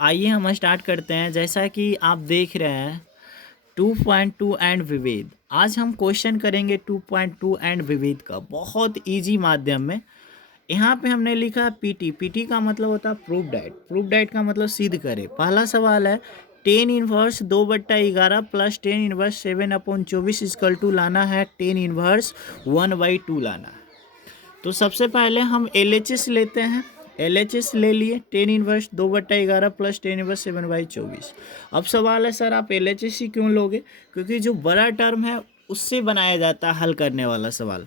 आइए हम स्टार्ट करते हैं। जैसा कि आप देख रहे हैं 2.2 एंड विविध। आज हम क्वेश्चन करेंगे 2.2 एंड विविध का बहुत इजी माध्यम में। यहाँ पे हमने लिखा है पीटी। पीटी का मतलब होता है प्रूफ डेट। प्रूफ डेट का मतलब सिद्ध करे। पहला सवाल है 10 inverse 2/11 plus 10 inverse 7/24 equal to लाना है 10 इनवर्स 1/2 लाना है। तो सबसे पहले हम LHS लेते हैं। LHS ले लिए 10 इनवर्स 2/11 प्लस 10 इनवर्स 7/24। अब सवाल है सर आप LHS ही क्यों लोगे? क्योंकि जो बड़ा टर्म है उससे बनाया जाता है हल करने वाला सवाल।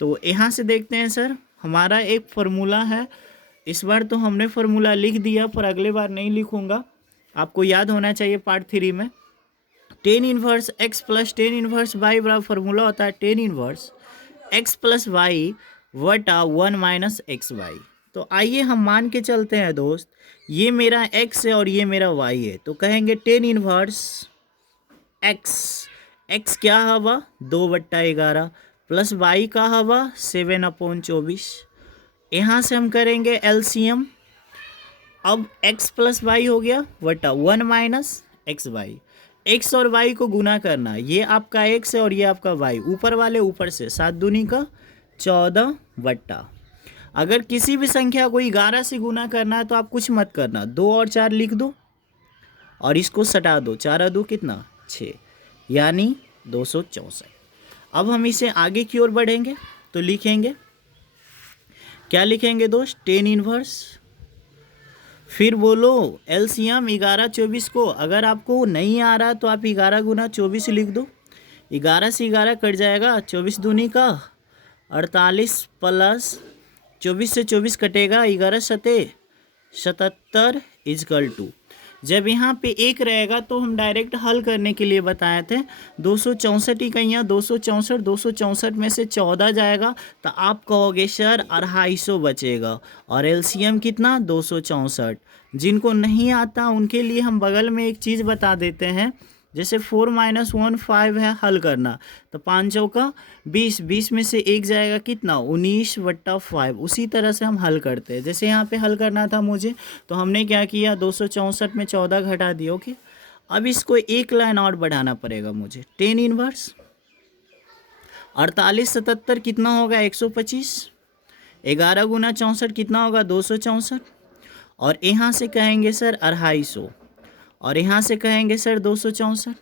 तो यहाँ से देखते हैं सर, हमारा एक फार्मूला है। इस बार तो हमने फार्मूला लिख दिया पर अगले बार नहीं लिखूँगा, आपको याद होना चाहिए पार्ट 3 में। 10 inverse x plus 10 inverse y बराबर फार्मूला होता है 10 इनवर्स x प्लस वाई वटा 1 माइनस एक्स वाई। तो आइए हम मान के चलते हैं दोस्त, ये मेरा x है और ये मेरा y है। तो कहेंगे 10 इनवर्स x क्या हवा 2/11 प्लस y का हवा 7/24। यहाँ से हम करेंगे एलसीएम। अब x प्लस वाई हो गया वटा 1 माइनस एक्स वाई। एक्स और वाई को गुना करना, ये आपका x है और ये आपका y, ऊपर वाले ऊपर से 7 दूनी का 14 वट्टा। अगर किसी भी संख्या को 11 से गुना करना है तो आप कुछ मत करना, 2 और 4 लिख दो और इसको सटा दो, 4 2 कितना 6, यानी 264। अब हम इसे आगे की ओर बढ़ेंगे तो लिखेंगे, क्या लिखेंगे दोस्त 10 इनवर्स, फिर बोलो एलसीएम 11 24 को। अगर आपको नहीं आ रहा तो आप 11 गुना 24 लिख दो, 11 से 11 कट जाएगा, 24 दूनी का 48 प्लस 24 से 24 कटेगा 11 सते 77 इजकल टू। जब यहाँ पे एक रहेगा तो हम डायरेक्ट हल करने के लिए बताए थे 264 इकाइयाँ, 264 में से 14 जाएगा तो आप कहोगे सर 250 बचेगा और एलसीएम कितना 264। जिनको नहीं आता उनके लिए हम बगल में एक चीज़ बता देते हैं, जैसे 4 - 1 5 है हल करना, तो 5 चौका 20, 20 में से एक जाएगा कितना 19/5। उसी तरह से हम हल करते हैं। जैसे यहाँ पे हल करना था मुझे तो हमने क्या किया 264 में 14 घटा दिया। ओके, अब इसको एक लाइन और बढ़ाना पड़ेगा मुझे। 10 इनवर्स 48 77 कितना होगा 125, 11 गुना 64 कितना होगा 264, और यहाँ से कहेंगे सर 250 और यहाँ से कहेंगे सर 264।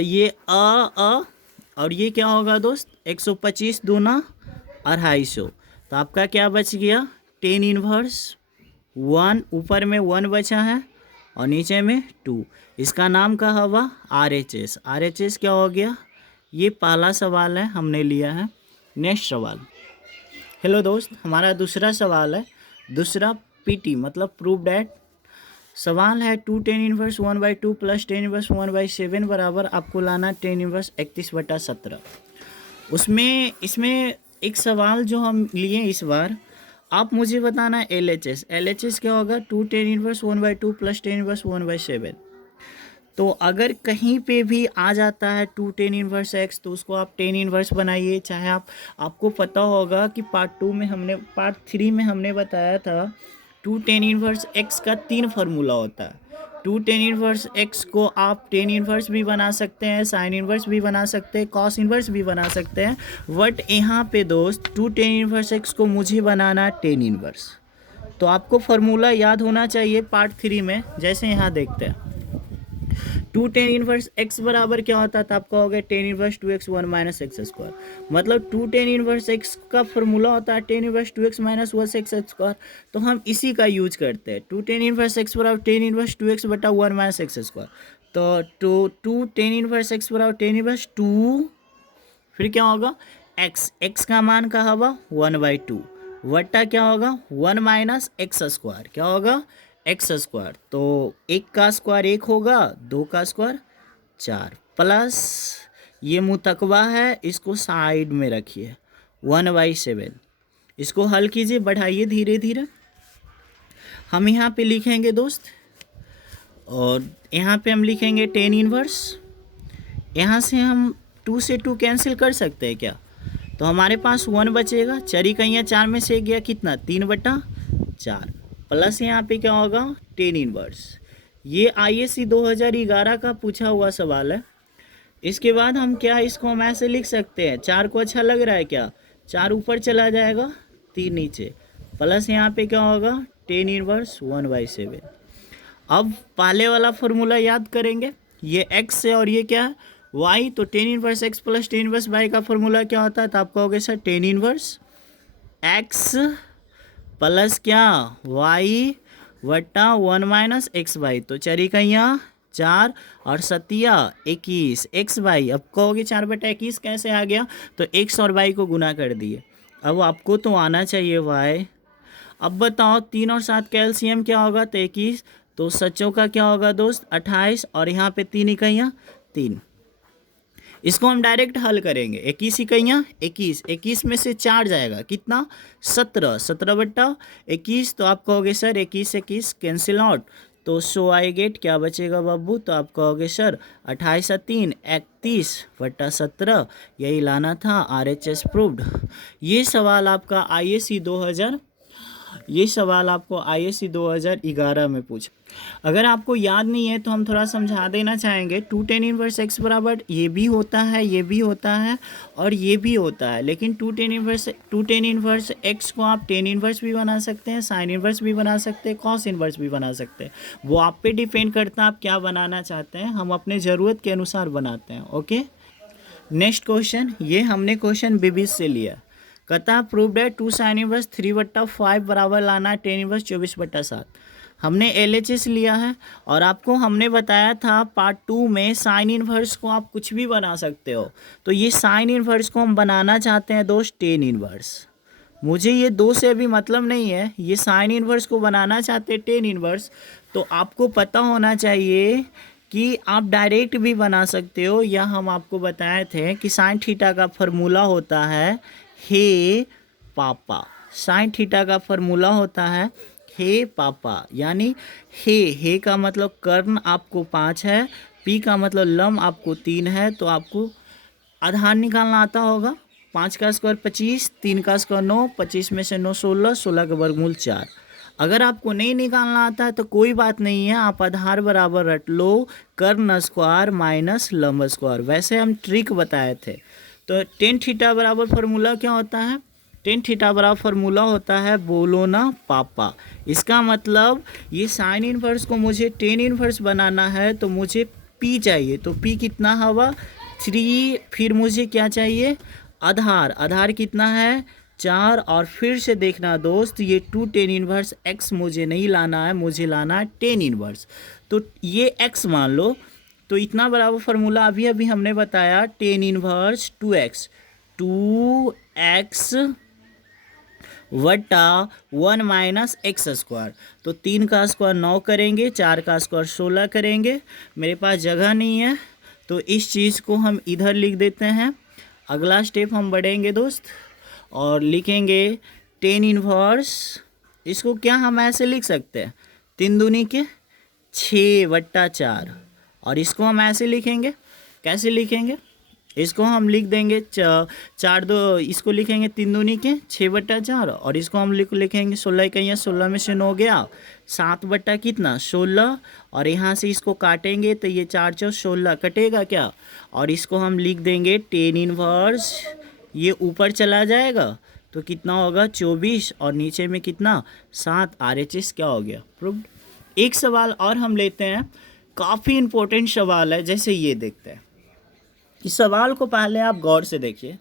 ये और ये क्या होगा दोस्त 125 दूना 250। तो आपका क्या बच गया 10 इनवर्स 1, ऊपर में 1 बचा है और नीचे में 2। इसका नाम का हवा RHS। RHS क्या हो गया, ये पहला सवाल है हमने लिया है। नेक्स्ट सवाल, हेलो दोस्त, हमारा दूसरा सवाल है, दूसरा पीटी मतलब प्रूफ डेट। सवाल है 2 10 इनवर्स 1/2 प्लस 10 इनवर्स 1/7 बराबर आपको लाना 10 इनवर्स 31/17। इसमें एक सवाल जो हम लिए इस बार, आप मुझे बताना LHS। LHS क्या होगा 2 10 इनवर्स 1/2 प्लस 10 इनवर्स 1/7। तो अगर कहीं पे भी आ जाता है 2 10 इनवर्स x तो उसको आप 10 इनवर्स बनाइए। चाहे आपको पता होगा कि पार्ट 3 में हमने बताया था 2 10 इनवर्स x का 3 फार्मूला होता है। 2 10 इनवर्स x को आप 10 इनवर्स भी बना सकते हैं, साइन इनवर्स भी बना सकते हैं, कॉस इनवर्स भी बना सकते हैं। बट यहाँ पे दोस्त 2 10 इनवर्स x को मुझे बनाना 10 इनवर्स। तो आपको फार्मूला याद होना चाहिए पार्ट 3 में। जैसे यहाँ देखते हैं 2 10 इनवर्स x बराबर क्या होता था, आपका हो गया 10 inverse 2x 1 minus x square. मतलब 2 10 इनवर्स x का फार्मूला होता है 10 inverse 2x minus 1 x square. तो हम इसी का यूज करते हैं। 2 10 इनवर्स x बराबर 10 इनवर्स 2x बटा 1 माइनस एक्स स्क्वायर। तो 2 10 इनवर्स x बराबर 10 इनवर्स 2, फिर क्या होगा x का मान का होगा 1/2 वट्टा क्या होगा 1 माइनस एक्स स्क्वायर, क्या होगा एक्स स्क्वायर। तो 1 का स्क्वायर 1 होगा, 2 का स्क्वायर 4, प्लस ये मुतकवा है इसको साइड में रखिए 1/7। इसको हल कीजिए, बढ़ाइए धीरे धीरे। हम यहाँ पे लिखेंगे दोस्त, और यहाँ पे हम लिखेंगे 10 इनवर्स। यहाँ से हम 2 से 2 कैंसिल कर सकते हैं क्या, तो हमारे पास 1 बचेगा। 4 इकाइयाँ 4 में से गया कितना 3/4। प्लस यहाँ पे क्या होगा टेन इनवर्स। ये IAC 2011 का पूछा हुआ सवाल है। इसके बाद हम क्या इसको हम ऐसे लिख सकते हैं, 4 को अच्छा लग रहा है क्या, 4 ऊपर चला जाएगा 3 नीचे, प्लस यहाँ पे क्या होगा टेन इनवर्स 1/7। अब पहले वाला फॉर्मूला याद करेंगे, ये x है और ये क्या है y, तो tan inverse x plus tan inverse y का फॉर्मूला क्या होता है, तो आप कहोगे sir tan inverse x plus क्या y वट्टा 1 माइनस एक्स वाई, तो चरी का यहाँ 4 और सतिया 21 एक्स वाई। अब कहोगे 4/21 कैसे आ गया, तो x और y को गुना कर दिए। अब आपको तो आना चाहिए y। अब बताओ 3 और 7 का एलसीएम क्या होगा, तो 21, तो सच्चों का क्या होगा दोस्त 28, और यहाँ पे 3 इकाइयाँ 3। इसको हम डायरेक्ट हल करेंगे, 21 इकाइयाँ 21, 21 में से 4 जाएगा कितना 17, 17/21, तो आप कहोगे सर 21 कैंसिल आउट, तो सो आई गेट क्या बचेगा बाबू, तो आप कहोगे सर 28 और 3 31/17, यही लाना था, RHS प्रूव्ड। ये सवाल आपका IAC 2011 में पूछा। अगर आपको याद नहीं है तो हम थोड़ा समझा देना चाहेंगे, 2 tan इनवर्स x बराबर ये भी होता है, ये भी होता है और ये भी होता है, लेकिन 2 tan इनवर्स x को आप tan इनवर्स भी बना सकते हैं, sin इनवर्स भी बना सकते हैं, cos इनवर्स भी बना सकते हैं। वो आप पे डिपेंड करता है आप क्या बनाना चाहते हैं, हम अपने ज़रूरत के अनुसार बनाते हैं। ओके, नेक्स्ट क्वेश्चन, ये हमने क्वेश्चन बीबीज से लिया। कहता प्रूव्ड है 2 sin इनवर्स 3/5 बराबर लाना है tan इनवर्स 24/7। हमने LHS लिया है और आपको हमने बताया था पार्ट 2 में साइन इनवर्स को आप कुछ भी बना सकते हो, तो ये साइन इनवर्स को हम बनाना चाहते हैं दोस्त tan इनवर्स। मुझे ये 2 से अभी मतलब नहीं है, ये साइन इनवर्स को बनाना चाहते हैं tan इनवर्स, तो आपको पता होना चाहिए कि आप डायरेक्ट भी बना सकते हो, या हम आपको बताए थे कि साइन थीटा का फार्मूला होता है हे पापा, साइन थीटा का फार्मूला होता है हे पापा, यानी हे का मतलब कर्ण आपको 5 है, पी का मतलब लम आपको 3 है, तो आपको आधार निकालना आता होगा। 5 का स्क्वायर 25, 3 का स्क्वायर 9, 25 में से 9 16, 16 का वर्गमूल 4। अगर आपको नहीं निकालना आता है तो कोई बात नहीं है, आप आधार बराबर रट लो कर्ण स्क्वायर माइनस लंब स्क्वायर, वैसे हम ट्रिक बताए थे। तो टेन थीटा बराबर फार्मूला क्या होता है, टेन थीटा बराबर फार्मूला होता है बोलो ना पापा। इसका मतलब ये साइन इनवर्स को मुझे टेन इनवर्स बनाना है तो मुझे पी चाहिए, तो पी कितना हवा 3, फिर मुझे क्या चाहिए आधार, आधार कितना है 4, और फिर से देखना दोस्त ये 2 tan इनवर्स x मुझे नहीं लाना है, मुझे लाना है tan इनवर्स, तो ये x मान लो, तो इतना बराबर फार्मूला अभी अभी हमने बताया tan inverse 2x वट्टा 1 minus x square, तो 3 का स्क्वायर 9 करेंगे, 4 का स्क्वायर 16 करेंगे, मेरे पास जगह नहीं है तो इस चीज़ को हम इधर लिख देते हैं। अगला स्टेप हम बढ़ेंगे दोस्त और लिखेंगे tan इनवर्स, इसको क्या हम ऐसे लिख सकते हैं 3 दूनी के 6/4, और इसको हम ऐसे लिखेंगे, कैसे लिखेंगे, इसको हम लिख देंगे 4 2, इसको लिखेंगे 3 दूनी के 6/4, और इसको हम लिखेंगे 16 का, यहाँ 16 में से 9 गया 7 कितना 16, और यहाँ से इसको काटेंगे तो ये 4 4 16 कटेगा क्या, और इसको हम लिख देंगे tan इनवर्स, ये ऊपर चला जाएगा तो कितना होगा 24, और नीचे में कितना 7, RHS क्या हो गया प्रूव्ड। एक सवाल और हम लेते हैं, काफ़ी इम्पोर्टेंट सवाल है, जैसे ये देखते हैं। इस सवाल को पहले आप गौर से देखिए,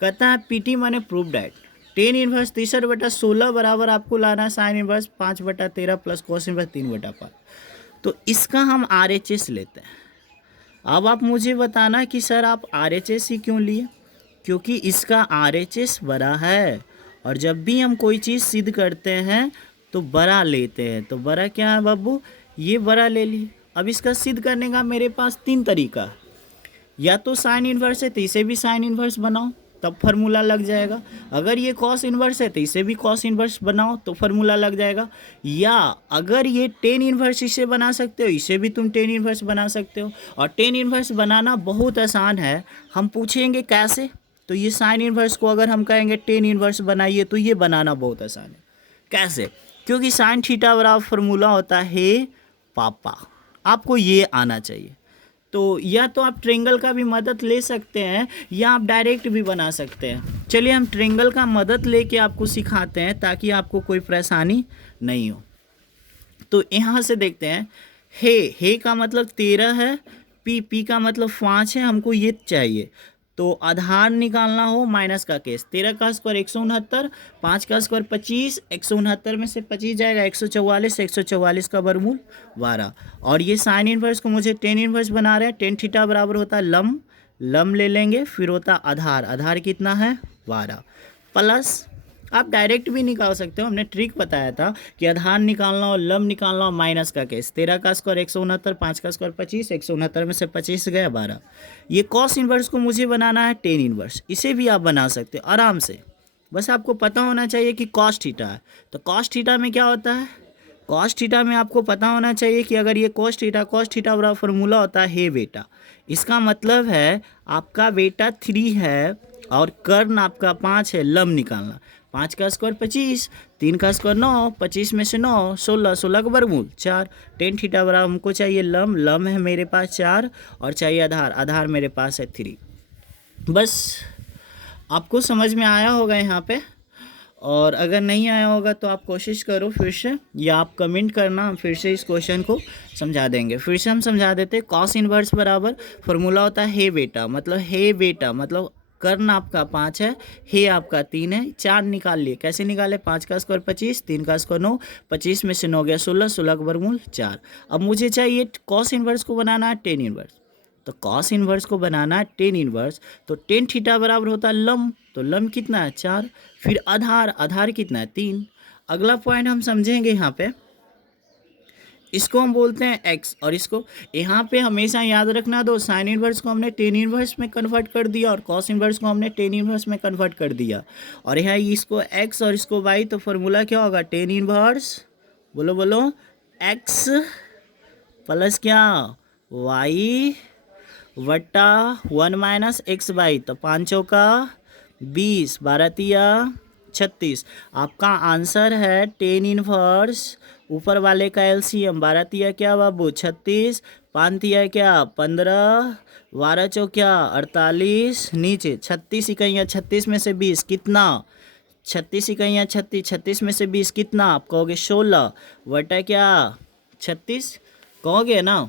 कहता है PT माने प्रूव्ड एट tan इनवर्स 63/16 बराबर आपको लाना है sine inverse 5/13 plus cos inverse 3/5, तो इसका हम RHS लेते हैं। अब आप मुझे बताना कि सर आप RHS ही क्यों लिए, क्योंकि इसका RHS बड़ा है, और जब भी हम कोई चीज़ सिद्ध करते हैं तो बड़ा लेते हैं, तो बड़ा क्या है बाबू, ये बड़ा ले लिए। अब इसका सिद्ध करने का मेरे पास 3 तरीका है, या तो साइन इनवर्स है तो इसे भी साइन इनवर्स बनाओ तब फार्मूला लग जाएगा, अगर ये कॉस इनवर्स है तो इसे भी कॉस इनवर्स बनाओ तो फार्मूला लग जाएगा, या अगर ये tan इनवर्स इसे बना सकते हो इसे भी तुम tan इनवर्स बना सकते हो, और tan इनवर्स बनाना बहुत आसान है। हम पूछेंगे कैसे, तो ये साइन इनवर्स को अगर हम कहेंगे tan इनवर्स बनाइए तो ये बनाना बहुत आसान है। कैसे, क्योंकि साइन थीटा बराबर फार्मूला होता है पापा, आपको ये आना चाहिए। तो या तो आप ट्रेंगल का भी मदद ले सकते हैं या आप डायरेक्ट भी बना सकते हैं। चलिए हम ट्रेंगल का मदद लेके आपको सिखाते हैं ताकि आपको कोई परेशानी नहीं हो। तो यहाँ से देखते हैं, हे का मतलब 13 है, पी का मतलब 5 है, हमको ये चाहिए। तो आधार निकालना हो माइनस का केस, 13 का स्क्वायर 169, 5 का स्क्वायर 25, 169 में से 25 जाएगा 144, 144 का वर्गमूल 12। और ये साइन इनवर्स को मुझे टेन इनवर्स बना रहे हैं। टेन थीटा बराबर होता है लम ले लेंगे, फिर होता आधार कितना है 12, प्लस आप डायरेक्ट भी निकाल सकते हो, हमने ट्रिक बताया था कि आधार निकालना हो लम निकालना हो माइनस का केस, 13 का स्क्वायर 169, 5 का स्क्वायर 25, 169 में से 25 गया 12। ये कॉस इन्वर्स को मुझे बनाना है टेन इन्वर्स, इसे भी आप बना सकते हो आराम से, बस आपको पता होना चाहिए कि कॉस थीटा है। तो कॉस थीटा में क्या होता है, कॉस थीटा में आपको पता होना चाहिए कि अगर ये कॉस थीटा बराबर फार्मूला होता है हे बेटा, इसका मतलब है आपका बेटा 3 है और कर्ण आपका 5 है, लम निकालना, 5 का स्क्वायर 25, 3 का स्क्वायर 9, 25 में से 9 16, 16 का वर्गमूल 4। टेन थीटा बराबर हमको चाहिए लम है मेरे पास 4 और चाहिए आधार मेरे पास है 3। बस आपको समझ में आया होगा यहाँ पे, और अगर नहीं आया होगा तो आप कोशिश करो फिर से, या आप कमेंट करना, हम फिर से इस क्वेश्चन को समझा देंगे। फिर से हम समझा देते हैं, कॉस इनवर्स बराबर फार्मूला होता है हे बेटा मतलब कर्ण आपका 5 है, हे आपका 3 है, 4 निकाल लिए। कैसे निकाले, 5 का स्क्वायर 25, 3 का स्क्वायर 9, 25 में से 9 गया 16, 16 का वर्गमूल 4। अब मुझे चाहिए कॉस इनवर्स को बनाना है टेन इनवर्स, तो कॉस इनवर्स को बनाना है टेन इनवर्स, तो टेन थीटा बराबर होता है लम, तो लम कितना है 4, फिर आधार कितना है 3। अगला पॉइंट हम समझेंगे यहाँ पे, इसको हम बोलते हैं एक्स, और इसको यहाँ पे हमेशा याद रखना दो, साइन इनवर्स को हमने टेन इनवर्स में कन्वर्ट कर दिया और कॉस इनवर्स को हमने टेन इनवर्स में कन्वर्ट कर दिया, और यहाँ इसको एक्स और इसको वाई, तो फार्मूला क्या होगा टेन इनवर्स, बोलो एक्स प्लस क्या वाई वट्टा 1 माइनस एक्स बाई, तो 5 चौका 20, 12 तिया 36। आपका आंसर है टेन इनवर्स, ऊपर वाले का एलसीएम 12 तिया क्या बाबू 36, 5 तिया क्या 15, 12 चौक क्या 48, नीचे 36 इकाइयाँ, 36 में से 20 कितना 36 इकाइयाँ, 36 में से 20 कितना, आप कहोगे 16 वटा क्या 36 कहोगे ना।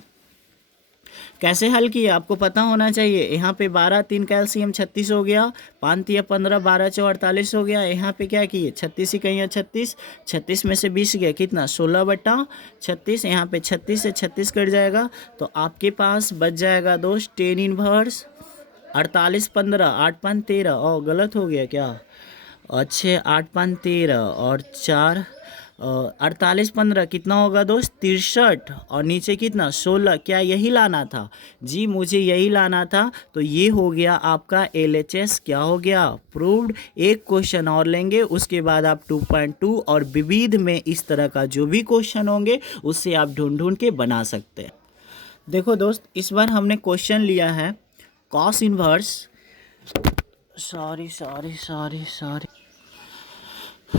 कैसे हल किया आपको पता होना चाहिए। यहाँ पे 12 3 का एलसीएम 36 हो गया, 5 तिया 15, 12 चौ 48 हो गया। यहाँ पे क्या किए 36 इकाइयाँ 36 में से 20 गया कितना 16 बटा 36। यहाँ पे 36 से 36 कट जाएगा तो आपके पास बच जाएगा दोस्त टेन इनवर्स 48 15 8 5 13। और गलत हो गया क्या, अच्छे 8 5 13 और 4 48 15 कितना होगा दोस्त 63 और नीचे कितना 16। क्या यही लाना था जी, मुझे यही लाना था। तो ये हो गया आपका LHS क्या हो गया प्रूव्ड। एक क्वेश्चन और लेंगे उसके बाद आप 2.2 और विविध में इस तरह का जो भी क्वेश्चन होंगे उससे आप ढूंढ के बना सकते हैं। देखो दोस्त इस बार हमने क्वेश्चन लिया है कॉस इनवर्स, सॉरी